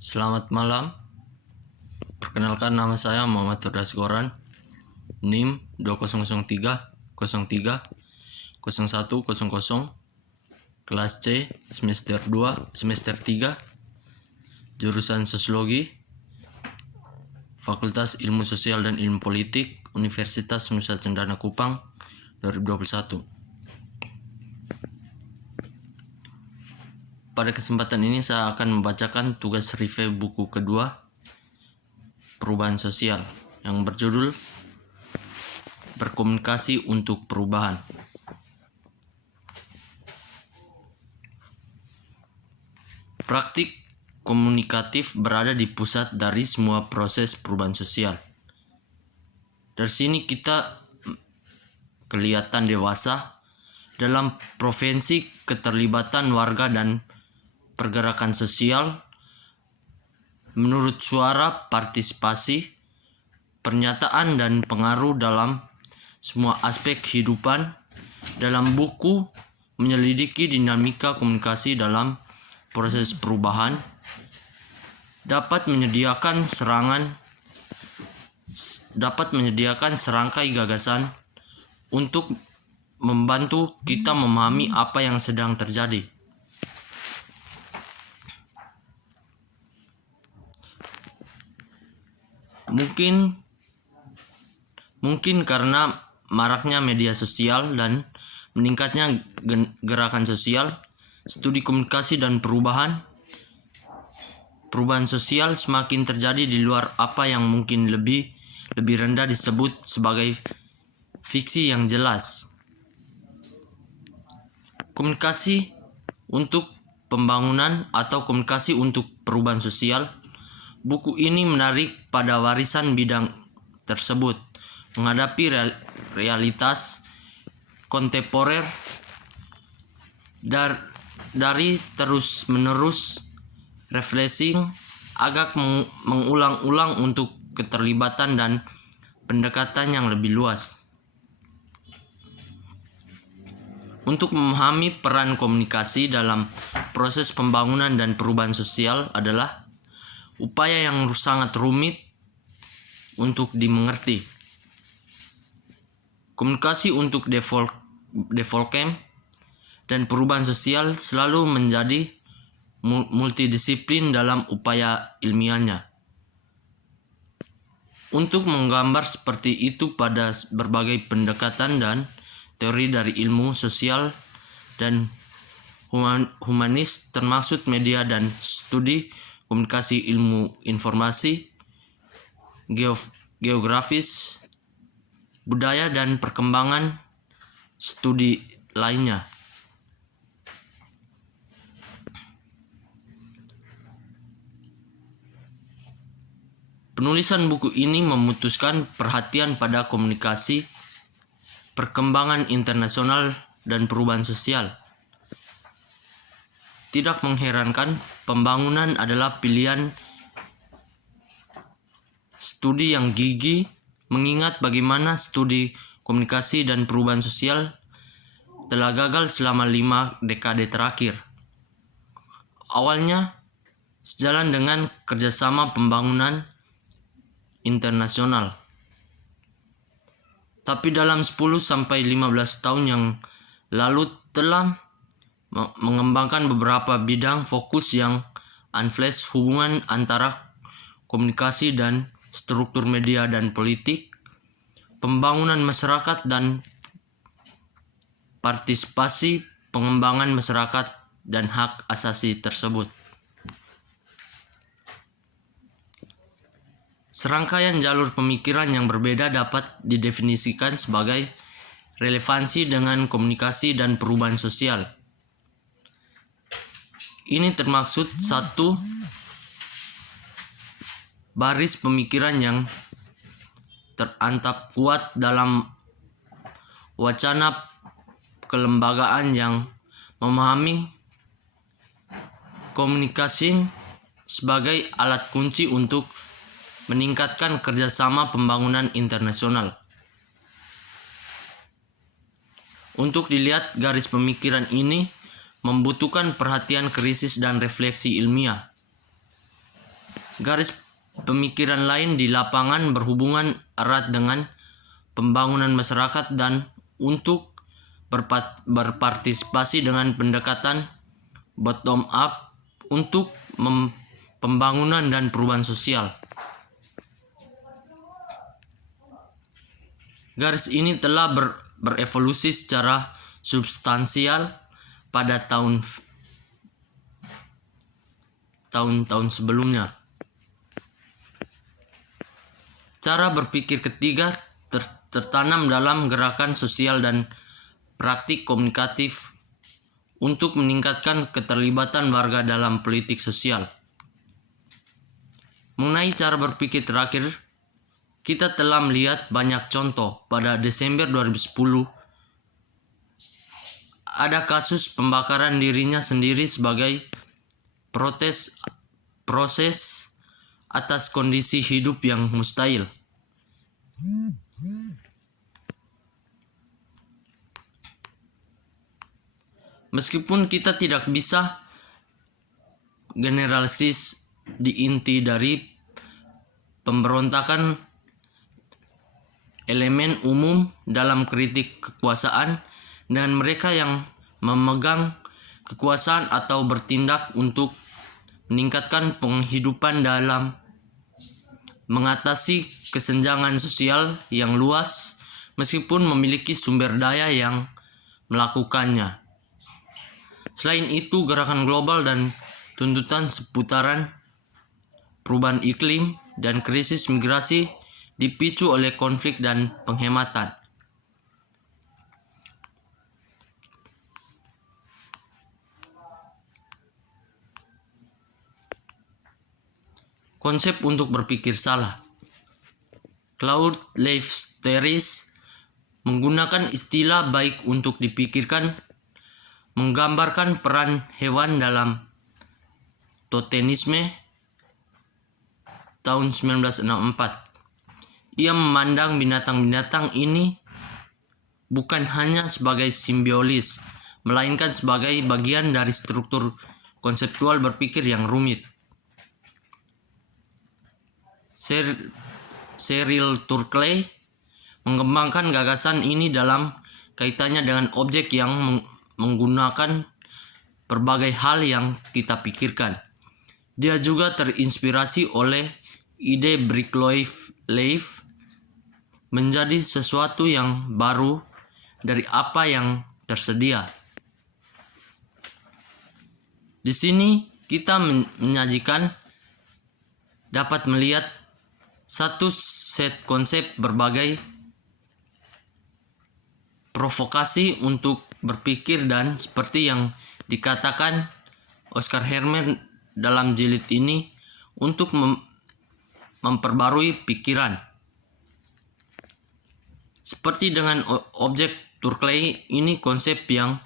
Selamat malam. Perkenalkan, nama saya Muhammad Firdaus Goran. NIM 2003 03 0100, kelas C, semester 2, semester 3, jurusan Sosiologi, Fakultas Ilmu Sosial dan Ilmu Politik, Universitas Nusa Cendana Kupang, 2021. Pada kesempatan ini saya akan membacakan tugas review buku kedua, Perubahan Sosial, yang berjudul Berkomunikasi untuk Perubahan. Praktik komunikatif berada di pusat dari semua proses perubahan sosial. Dari sini kita kelihatan dewasa dalam profesi keterlibatan warga dan pergerakan sosial menurut suara partisipasi, pernyataan dan pengaruh dalam semua aspek kehidupan. Dalam buku menyelidiki dinamika komunikasi dalam proses perubahan dapat menyediakan serangkai gagasan untuk membantu kita memahami apa yang sedang terjadi. Mungkin karena maraknya media sosial dan meningkatnya gerakan sosial, studi komunikasi dan perubahan sosial semakin terjadi di luar apa yang mungkin lebih rendah disebut sebagai fiksi yang jelas. Komunikasi untuk pembangunan atau komunikasi untuk perubahan sosial. Buku ini menarik pada warisan bidang tersebut, menghadapi realitas kontemporer dari terus-menerus refreshing, agak mengulang-ulang untuk keterlibatan dan pendekatan yang lebih luas. Untuk memahami peran komunikasi dalam proses pembangunan dan perubahan sosial adalah upaya yang sangat rumit untuk dimengerti. Komunikasi untuk development dan perubahan sosial selalu menjadi multidisiplin dalam upaya ilmiahnya. Untuk menggambar seperti itu pada berbagai pendekatan dan teori dari ilmu sosial dan humanis termasuk media dan studi komunikasi, ilmu informasi, geografis, budaya dan perkembangan studi lainnya. Penulisan buku ini memutuskan perhatian pada komunikasi, perkembangan internasional dan perubahan sosial. Tidak mengherankan, pembangunan adalah pilihan studi yang gigih, mengingat bagaimana studi komunikasi dan perubahan sosial telah gagal selama 5 dekade terakhir. Awalnya sejalan dengan kerjasama pembangunan internasional, tapi dalam 10-15 tahun yang lalu telah mengembangkan beberapa bidang fokus yang unflash, hubungan antara komunikasi dan struktur media dan politik, pembangunan masyarakat dan partisipasi, pengembangan masyarakat dan hak asasi tersebut. Serangkaian jalur pemikiran yang berbeda dapat didefinisikan sebagai relevansi dengan komunikasi dan perubahan sosial. Ini termaksud satu baris pemikiran yang terantap kuat dalam wacana kelembagaan yang memahami komunikasi sebagai alat kunci untuk meningkatkan kerjasama pembangunan internasional. Untuk dilihat, garis pemikiran ini membutuhkan perhatian kritis dan refleksi ilmiah. Garis pemikiran lain di lapangan berhubungan erat dengan pembangunan masyarakat dan untuk berpartisipasi dengan pendekatan bottom up untuk pembangunan dan perubahan sosial. Garis ini telah berevolusi secara substansial pada tahun-tahun sebelumnya. Cara berpikir ketiga tertanam dalam gerakan sosial dan praktik komunikatif untuk meningkatkan keterlibatan warga dalam politik sosial. Mengenai cara berpikir terakhir, kita telah melihat banyak contoh. Pada Desember 2010, ada kasus pembakaran dirinya sendiri sebagai proses atas kondisi hidup yang mustahil. Meskipun kita tidak bisa generalisis di inti dari pemberontakan elemen umum dalam kritik kekuasaan dan mereka yang memegang kekuasaan atau bertindak untuk meningkatkan penghidupan dalam mengatasi kesenjangan sosial yang luas meskipun memiliki sumber daya yang melakukannya. Selain itu, gerakan global dan tuntutan seputaran perubahan iklim dan krisis migrasi dipicu oleh konflik dan penghematan. Konsep untuk berpikir salah. Claude Lévi-Strauss menggunakan istilah baik untuk dipikirkan menggambarkan peran hewan dalam totemisme tahun 1964. Ia memandang binatang-binatang ini bukan hanya sebagai simbiolis, melainkan sebagai bagian dari struktur konseptual berpikir yang rumit. Cyril Turkley mengembangkan gagasan ini dalam kaitannya dengan objek yang menggunakan berbagai hal yang kita pikirkan. Dia juga terinspirasi oleh ide Brickley-Leaf menjadi sesuatu yang baru dari apa yang tersedia. Di sini kita menyajikan dapat melihat satu set konsep berbagai provokasi untuk berpikir dan seperti yang dikatakan Oscar Herman dalam jilid ini untuk memperbarui pikiran. Seperti dengan objek Turkley, ini konsep yang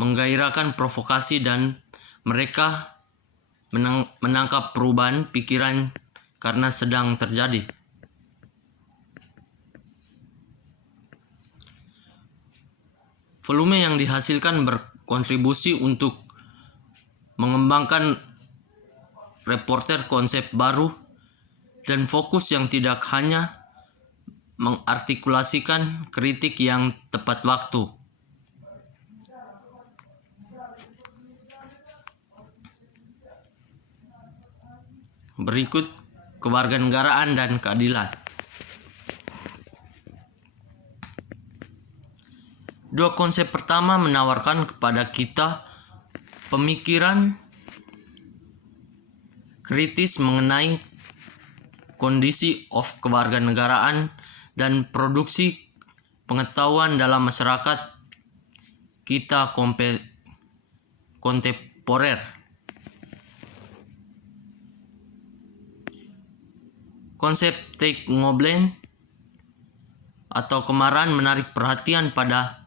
menggairahkan provokasi dan mereka menangkap perubahan pikiran karena sedang terjadi. Volume yang dihasilkan berkontribusi untuk mengembangkan reporter konsep baru dan fokus yang tidak hanya mengartikulasikan kritik yang tepat waktu. Berikut kewarganegaraan dan keadilan. Dua konsep pertama menawarkan kepada kita pemikiran kritis mengenai kondisi kewarganegaraan dan produksi pengetahuan dalam masyarakat kita kontemporer. Konsep Take Ngoblen atau kemarahan menarik perhatian pada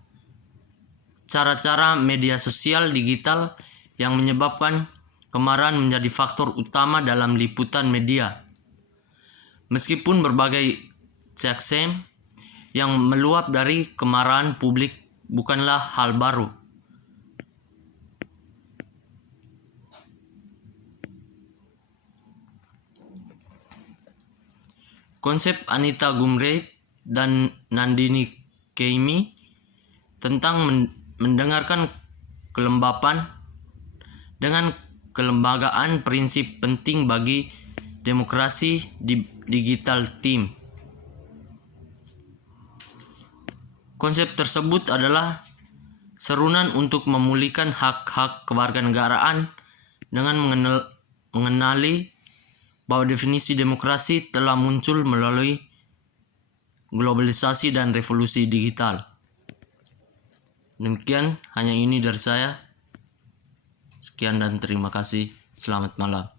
cara-cara media sosial digital yang menyebabkan kemarahan menjadi faktor utama dalam liputan media. Meskipun berbagai caksim yang meluap dari kemarahan publik bukanlah hal baru. Konsep Anita Gumreit dan Nandini Keimi tentang mendengarkan kelembapan dengan kelembagaan prinsip penting bagi demokrasi di digital team. Konsep tersebut adalah serunan untuk memulihkan hak-hak kewarganegaraan dengan mengenali bahwa definisi demokrasi telah muncul melalui globalisasi dan revolusi digital. Demikian, hanya ini dari saya. Sekian dan terima kasih. Selamat malam.